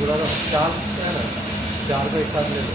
पूरा 4 है ना, 4 को एक साथ ले लो।